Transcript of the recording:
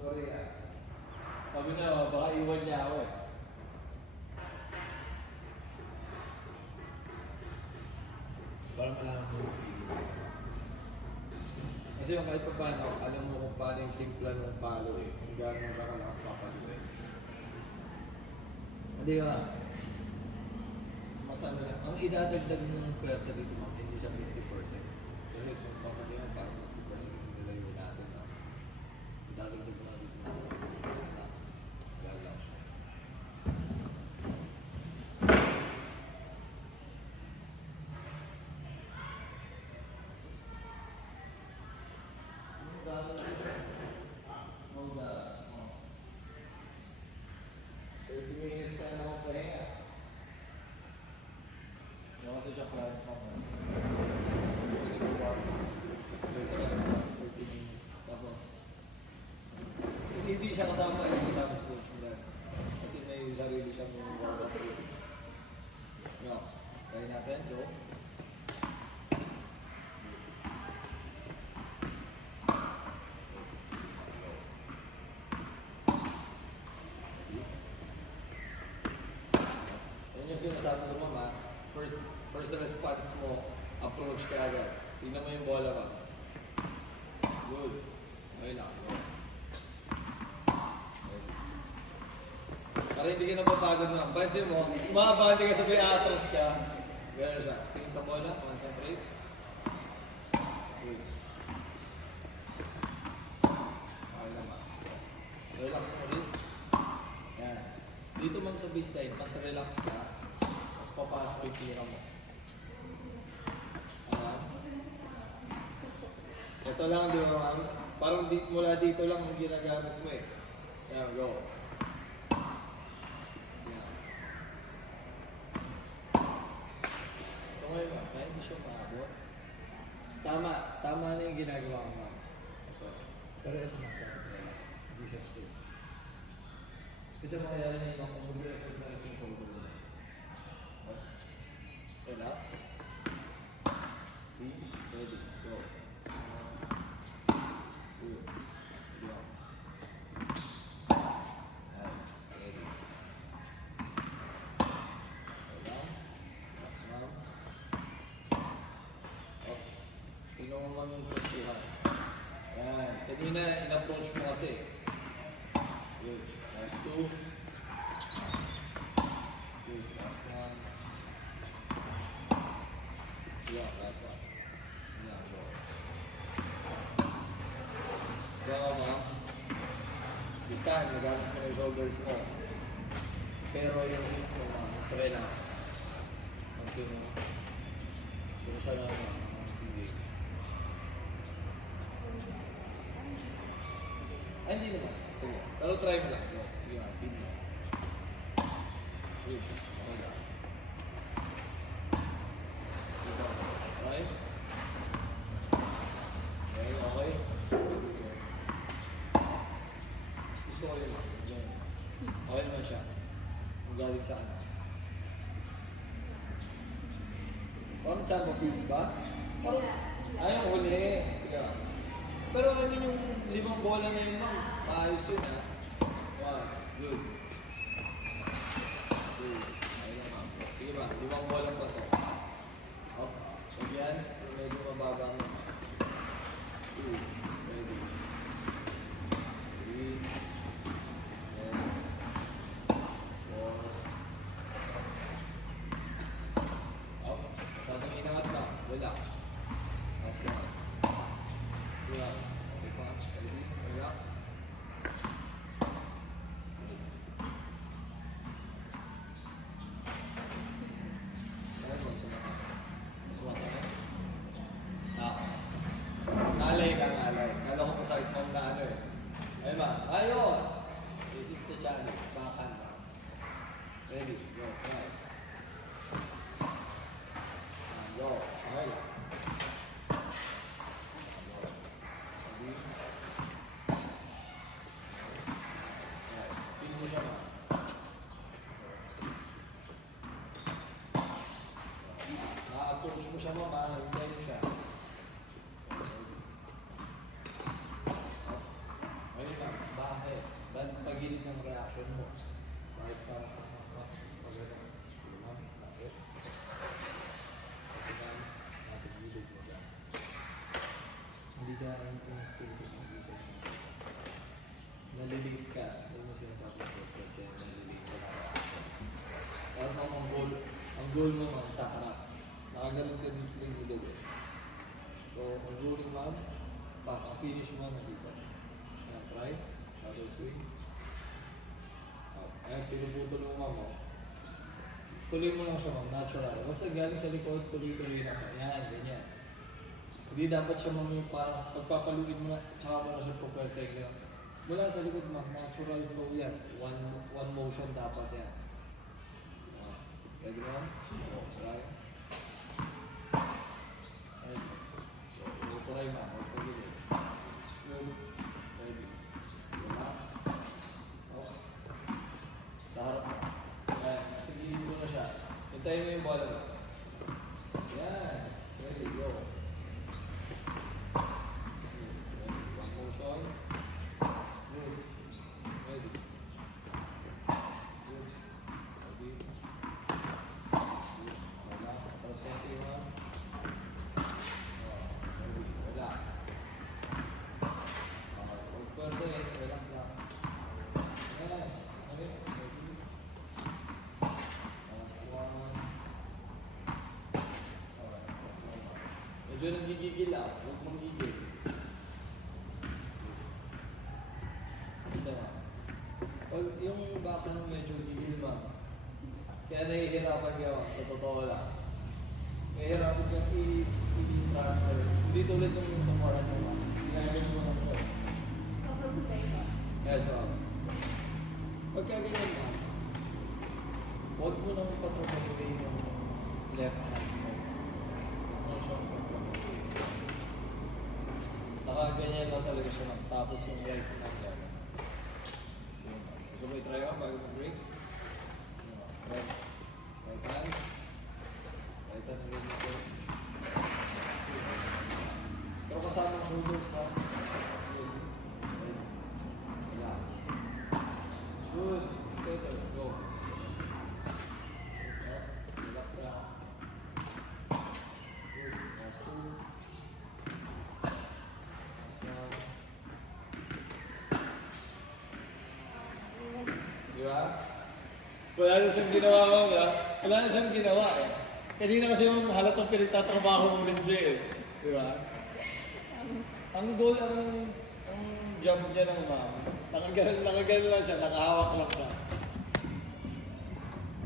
Sorry ah. Sabi na, baka iwan niya ako eh. Parang malaman mo yung feeling. Kasi yung kahit pa paano, alam mo kung paano yung timpla ng palo eh. Kung gano'n mo siya kalakas papalo eh. Hindi ba? Mas ano lang. Ang idadagdag ng pwersa dito ma'am, hindi siya 50%. Kasi kung kapag yun, parang 50% yung nilayo natin na. Idadagdag mo na dito na sa 50%. Wala lang siya. Hindi siya kasama sa coach mo lang. Kasi may sarili siyang workout routine. No. Try natin, go. Yan yung sinasabi ko mama, first response mo, approach ka agad. Tingnan mo yung bola ba? Good. Okay lang. Go. Para hindi ka napapagod na. Pansin mo, umabante ka sabi, atras ka. Ganun ba? Tingin sa bola, concentrate. Good. Okay naman. Relax mo wrist. Yan. Dito man sa baseline, mas relax ka. Mas papasok yung tira mo. Ito lang, di ba ma'am? Parang mula dito lang ang ginagamit mo eh. Yan, go. Ngayon nga, kahit hindi siya maabot. Tama na yung ginagawa ko ma'am. Pero ito na po. Hindi siya straight. Ito mga yan yung mga mag-effort na rin yung shoulder mo. Relax. See? Ready. Go. Good. Go. Nice. Ready. Relax. Relax ma'am. Okay. Tingnan mo ma'am yung posturehan. Yan. Kanina, in-approach mo kasi. Good. Last two. Good. Last one. Yeah, last one. Yeah, go. Go, ma'am. This time, nagamit mo yung shoulders mo. Pero yung wrist mo, ma'am, mas relax. Pansin mo. Kung saan naman, ang feeling. Ay, hindi naman. Sige. Pero try mo lang. Go. Sige nga, feel mo. Good. Okay lang. Ito. Okay? Okay, okay. Gusto ko yun. Yan. Okay naman siya. Kung galing sa ano. Parang champa feels ba? Parang, ayaw huli. Sige nga. Pero I mean yung 5 bola na yun ma'am, maayos yun ha. One, good. Good. Ayun ma'am. Sige ba, 5 bola pasok. Up. Pag yan, medyo mababa mo. Two. Ready. Three. And four. Up. Masyadong inangat na. Relax. Last one. Relax. Okay pa. Relax. Ayun, sumasakit. Nalay lang, nalay. Kala ko masakit mo na ano eh. Ayun ba? Ayun! This is the challenge. Backhand na. Ready? Go. Right. Go. Okay lang. Ready? Right. Feel mo siya ma. Na-approach mo siya mama. Hintayin mo siya. Ayun lang. Backhand. reaction mo. Kahit parang pag-ano, lumang, bakit? Kasi nga, nasa gilid mo siya. Hindi ka yung spacing mo dito. Nalilate ka. Yun yung sinasabi ko. Kaya nalilate ka na. Parang ang goal mo man sa harap. Nakaganon ka dito sa gilid eh. So, ang goal mo man, ang finish mo na dito. Ayan, try. Shadow swing. Ayan, pinuputol mo mo. Tuloy mo lang siya ma'am, natural. Basta galing sa likod, tuloy-tuloy na ka. Yan, ganyan. Hindi dapat siya ma'am yung parang pagpapaluin mo na, tsaka mo na siya propel cycle. Mula sa likod ma'am, natural flow yan. One motion dapat yan. Ready ma'am? Try. Try ma'am, pagpagilid. Good. Ready. Relax. Okay. Sa harap mo. Yan, nasa gilid mo na siya. Hintayin mo yung bola mo. Yan. Ready, go. One motion. Good. Ready. Good. Ready. Good. Wala. Tapos konti mo. Ready. Wala. Huwag pwede eh. Relax lang. Yan. Okay. Ready. Last one. Alright. Last one. Medyo nagigigil lang. Huwag manggigil. Isa lang. Pag yung baka nung medyo gigil ma'am, kaya nahihirapan ka ma'am, sa totoo lang. Nahihirapan ka i-transfer. Hindi tulad ng sa moral mo ma'am. Ginagawa mo lang siya. Yes ma'am. Pagka ganyan ma'am, huwag mo nang patrapagawin yung left hand mo. Huwag mo siyang patrapagawin. Nakaganyan lang talaga siya ma'am. Tapos yung right hand level. So may try ka bago mag-break. Right. Right hand. Right hand ulit dito. Pero kasama ang shoulders ha. Good. Right. Relax. Good. Better. Go. Relax lang. Good. Last two. Last one. Di ba? Wala na siyang ginawa mo, ha? Wala na siyang ginawa eh. Kanina kasi yung halatang pinagtatrabaho mo rin siya eh. Di ba? Ang goal, ang jump niya ng ma'am, nakagalan lang siya, nakahawak lang siya.